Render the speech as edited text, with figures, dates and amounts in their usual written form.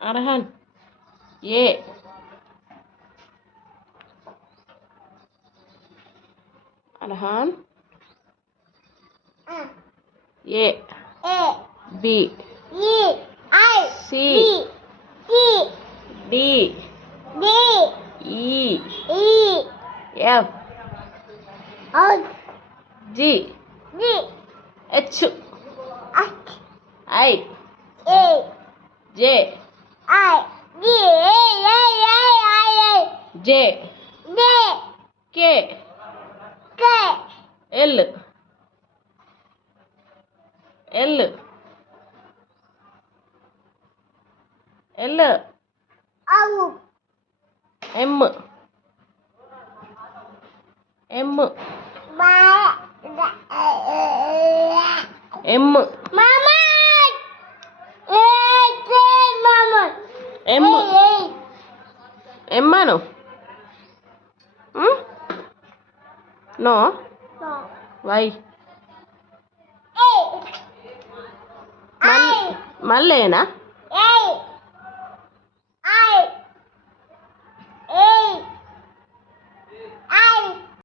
Arhan. A. Arhan. A. B. C. D. E. F. G. H. I. J. J. K. L. L. L. M. M. M. M. M ano? No? Why? Mallena?